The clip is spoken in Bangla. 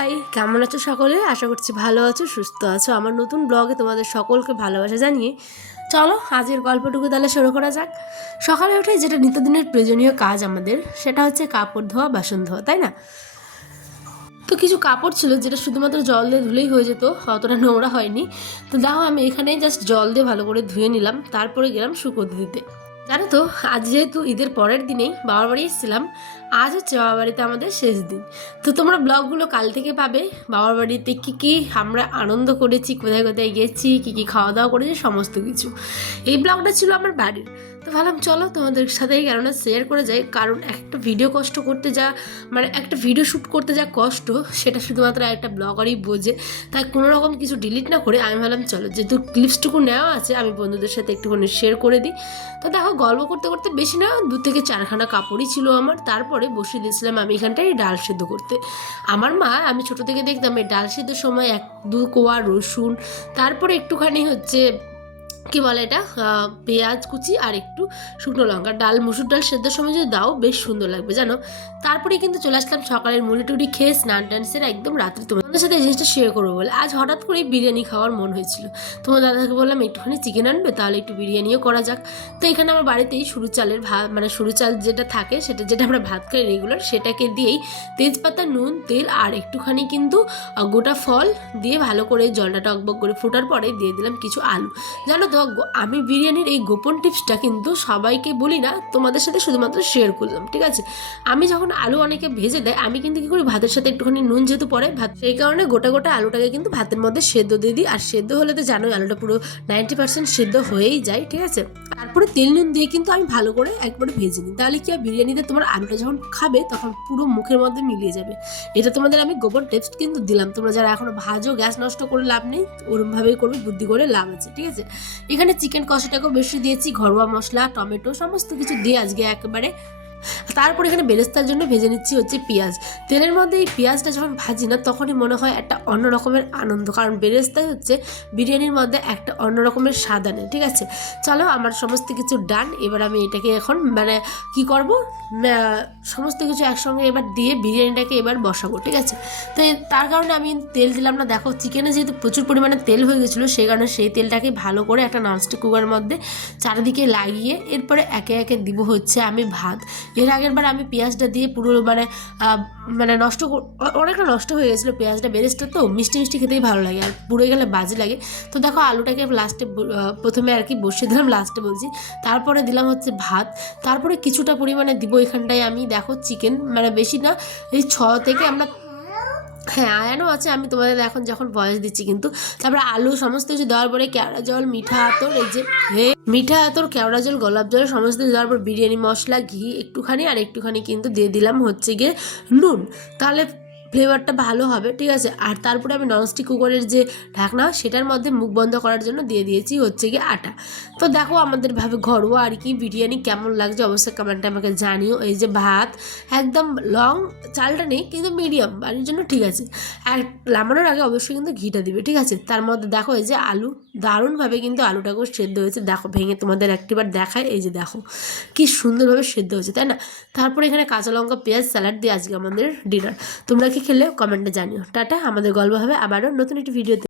হাই, কেমন আছো সকলে? আশা করছি ভালো আছো, সুস্থ আছো। আমার নতুন ব্লগে তোমাদের সকলকে ভালোবাসা জানিয়ে চলো আজকের গল্পটুকু তাহলে শুরু করা যাক। সকালে উঠে যেটা নিত্যদিনের প্রয়োজনীয় কাজ আমাদের, সেটা হচ্ছে কাপড় ধোয়া, বাসন ধোয়া, তাই না? তো কিছু কাপড় ছিল যেটা শুধুমাত্র জল দিয়ে ধুলেই হয়ে যেত, অতটা নোংরা হয়নি। তো দেখো আমি এখানে জাস্ট জল দিয়ে ভালো করে ধুয়ে নিলাম, তারপরে গেলাম শুকোতে দিতে। জানো তো, আজ যেহেতু ঈদের পরের দিনেই বাবার বাড়ি এসেছিলাম, আজ হচ্ছে বাবার বাড়িতে আমাদের শেষ দিন। তো তোমরা ব্লগগুলো কাল থেকে পাবে। বাবার বাড়িতে কী কী আমরা আনন্দ করেছি, কোথায় কোথায় গেছি, কী কী খাওয়া দাওয়া করেছি, সমস্ত কিছু। এই ব্লগটা ছিল আমার বাড়ির। তো ভাবলাম চলো তোমাদের সাথেই কেননা শেয়ার করে যাই, কারণ একটা ভিডিও কষ্ট করতে যা মানে একটা ভিডিও শ্যুট করতে যা কষ্ট, সেটা শুধুমাত্র একটা ব্লগারই বোঝে। তাই কোনো রকম কিছু ডিলিট না করে আমি ভাবলাম চলো, যেহেতু ক্লিপসটুকু নেওয়া আছে, আমি বন্ধুদের সাথে একটুখানি শেয়ার করে দিই। তো দেখো গল্প করতে করতে বেশি না 2 থেকে 4খানা কাপড়ই ছিল আমার। তারপরে বসিয়ে দিয়েছিলাম আমি এখানটায় ডাল সেদ্ধ করতে। আমার মা, আমি ছোটো থেকে দেখতাম এই ডাল সেদ্ধর সময় 1-2 কোয়া রসুন, তারপরে একটুখানি হচ্ছে কি বলে এটা, পেঁয়াজ কুচি আর একটু শুকনো লঙ্কা, ডাল মুসুর ডাল সেদ্ধর সময় যদি দাও বেশ সুন্দর লাগবে জানো। তারপরে কিন্তু চলে আসলাম সকালের মুড়ি টুড়ি খেয়ে স্নান টান সেরে একদম রাত্রে তোমাদের সাথে এই জিনিসটা শেয়ার করবো বলে। আজ হঠাৎ করেই বিরিয়ানি খাওয়ার মন হয়েছিল। তোমার দাদাকে বললাম একটুখানি চিকেন আনবে, তাহলে একটু বিরিয়ানিও করা যাক। তো এখানে আমার বাড়িতেই সরু চালের ভাত, মানে সরু চাল যেটা থাকে, সেটা যেটা আমরা ভাত খাই রেগুলার, সেটাকে দিয়েই তেজপাতা, নুন, তেল আর একটুখানি কিন্তু গোটা ফল দিয়ে ভালো করে জলটা টকবক করে ফোটার পরে দিয়ে দিলাম কিছু আলু। জানো তো, আমি বিরিয়ানির এই গোপন টিপসটা কিন্তু সবাইকে বলি না, তোমাদের সাথে শুধুমাত্র শেয়ার করলাম, ঠিক আছে? আমি যখন আলু অনেকে ভেজে দেয়, আমি কিন্তু কী করি, ভাতের সাথে একটুখানি নুন যেহেতু পড়ে ভাত, সেই কারণে গোটা গোটা আলুটাকে কিন্তু ভাতের মধ্যে সেদ্ধ দিয়ে দিই। আর সেদ্ধ হলে তো জানোই আলুটা পুরো 90% সেদ্ধ হয়েই যায়, ঠিক আছে? তারপরে তেল নুন দিয়ে কিন্তু আমি ভালো করে একবারে ভেজে নিই। তাহলে কি হয়, বিরিয়ানিতে তোমার আলুটা যখন খাবে তখন পুরো মুখের মধ্যে মিলিয়ে যাবে। এটা তোমাদের আমি গোপন টিপস কিন্তু দিলাম। তোমরা যারা এখনো ভাজো, গ্যাস নষ্ট করে লাভ নেই, ওরমভাবেই করবে, বুদ্ধি করে লাভ আছে, ঠিক আছে? এখানে চিকেন কষাটাকেও বেশি দিয়েছি, ঘরোয়া মশলা, টমেটো সমস্ত কিছু দিয়ে আজকে একেবারে। তারপর এখানে বেরেস্তার জন্য ভেজে নিচ্ছি হচ্ছে পেঁয়াজ। তেলের মধ্যে এই পেঁয়াজটা যখন ভাজি না, তখনই মনে হয় একটা অন্য রকমের আনন্দ, কারণ বেরেস্তাই হচ্ছে বিরিয়ানির মধ্যে একটা অন্য রকমের স্বাদ আনে, ঠিক আছে? চলো, আমার সমস্ত কিছু ডান। এবার আমি এটাকে এখন মানে কি করব, সমস্ত কিছু একসঙ্গে এবার দিয়ে বিরিয়ানিটাকে এবার বসাবো, ঠিক আছে? তো তার কারণে আমি তেল দিলাম না। দেখো চিকেনে যেহেতু প্রচুর পরিমাণে তেল হয়ে গেছিলো, সেই কারণে সেই তেলটাকে ভালো করে একটা ননস্টিক কুকারের মধ্যে চারিদিকে লাগিয়ে এরপরে একে একে দিব হচ্ছে আমি ভাত। এর আগের বার আমি পেঁয়াজটা দিয়ে পুরো মানে অনেকটা নষ্ট হয়ে গেছিলো পেঁয়াজটা। বেরেস্তা তো মিষ্টি মিষ্টি খেতেই ভালো লাগে, আর পুড়ে গেলে বাজে লাগে। তো দেখো আলুটাকে লাস্টে, প্রথমে আর কি বসিয়ে দিলাম, লাস্টে বলছি। তারপরে দিলাম হচ্ছে ভাত। তারপরে কিছুটা পরিমাণে দিব এখানটায় আমি, দেখো চিকেন, মানে বেশি না, এই 6 থেকে আমরা, হ্যাঁ আয়ানও আছে, আমি তোমাদের এখন যখন ভয়েস দিচ্ছি কিন্তু। তারপরে আলু সমস্ত কিছু দেওয়ার পরে কেওড়া জল, মিঠা আতর, এই যে মিঠা আতর, কেওড়া জল, গোলাপ জল সমস্ত কিছু দেওয়ার পর বিরিয়ানি মশলা, ঘি একটুখানি, আর একটুখানি কিন্তু দিয়ে দিলাম হচ্ছে গিয়ে নুন, তাহলে ফ্লেভারটা ভালো হবে, ঠিক আছে? আর তারপরে আমি ননস্টিক কুকারের যে ঢাকনা, সেটার মধ্যে মুখ বন্ধ করার জন্য দিয়ে দিয়েছি হচ্ছে গিয়ে আটা। তো দেখো আমাদের ভাবে ঘরোয়া আর কি বিরিয়ানি কেমন লাগছে অবশ্যই কমেন্টে আমাকে জানিও। এই যে ভাত একদম লং, চালটা নেই কিন্তু মিডিয়াম বাড়ির জন্য, ঠিক আছে? আর নামানোর আগে অবশ্যই কিন্তু ঘিটা দিবে, ঠিক আছে? তার মধ্যে দেখো এই যে আলু, দারুণভাবে কিন্তু আলুটাকেও সেদ্ধ হয়েছে। দেখো ভেঙে তোমাদের একটিবার দেখায়, এই যে দেখো কি সুন্দরভাবে সেদ্ধ হয়েছে, তাই না? তারপরে এখানে কাঁচা লঙ্কা, পেঁয়াজ, স্যালাড দিয়ে আজকে আমাদের ডিনার। তোমরা কি খেলে কমেন্টে জানিও। টাটা, আমাদের গল্প হবে আবারও নতুন একটি ভিডিওতে।